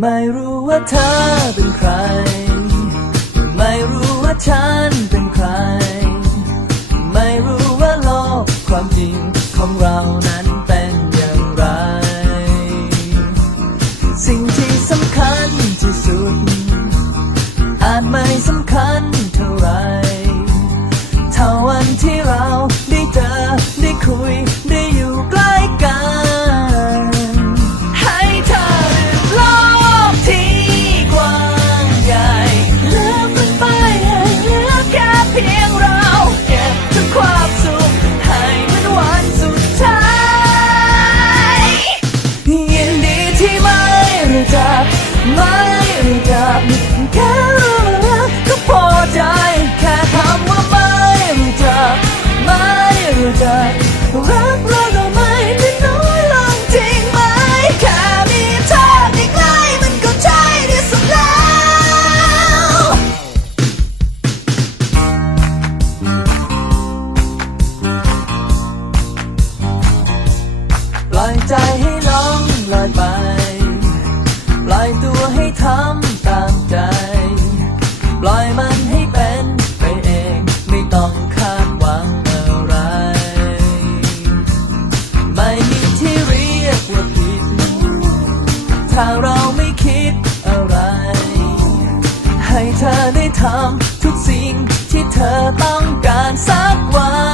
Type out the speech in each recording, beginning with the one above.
ไม่รู้ว่าเธอเป็นใคร ไม่รู้ว่าฉันเป็นใคร ไม่รู้จักแค่รักก็พอใจ แค่คำว่าไม่รู้จักไม่รู้จักรักเราก็ไม่ได้น้อยลงจริงไหมแค่มีเธอในใกล้มันก็ใช่ที่สุดแล้ว ปล่อยใจให้ล่องลอยไป ทำตามใจ ปล่อยมันให้เป็นไปเอง ไม่ต้องคาดหวังอะไร ไม่มีที่เรียกว่าผิด ถ้าเราไม่คิดอะไร ให้เธอได้ทำทุกสิ่งที่เธอต้องการสักวัน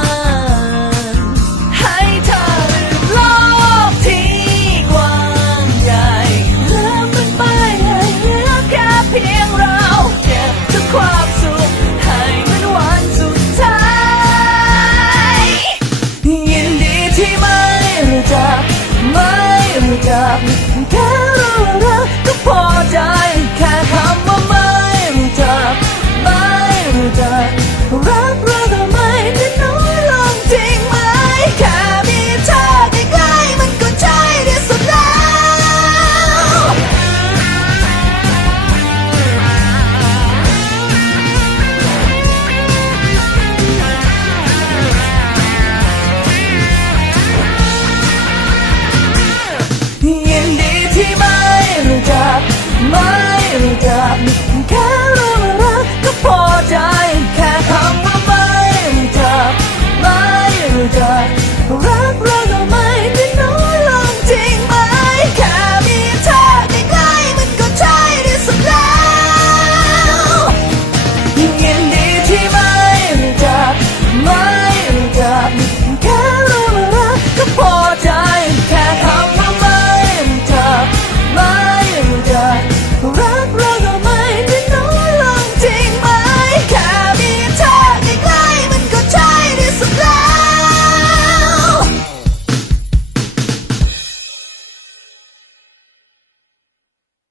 ยิ